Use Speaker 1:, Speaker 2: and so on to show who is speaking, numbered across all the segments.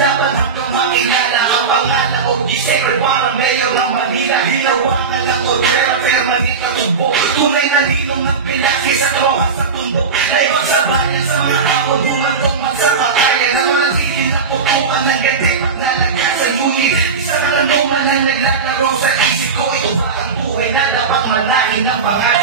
Speaker 1: ko ang laban Hanggang makilala ang pangalan ko December parang mayor ng Manila. Hinawangan ng ordera Permanent na tubo. Tunay na linong ng pilaki Sa tropa sa tundo. Na ibang sa bayan Sa mga hapon Bumantong magsamakayan At manatili na putukan ng gante Pag nalagasan Ngunit isa na lang naman ang naglalaro sa isip ko Ito ba ang buhay na dapat manahin ng pangalan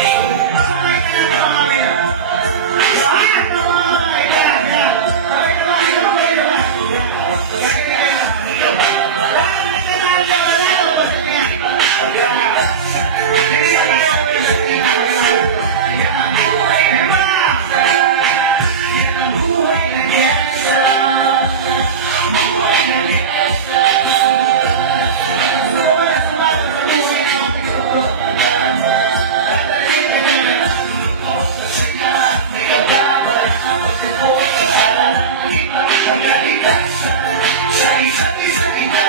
Speaker 1: Sweet.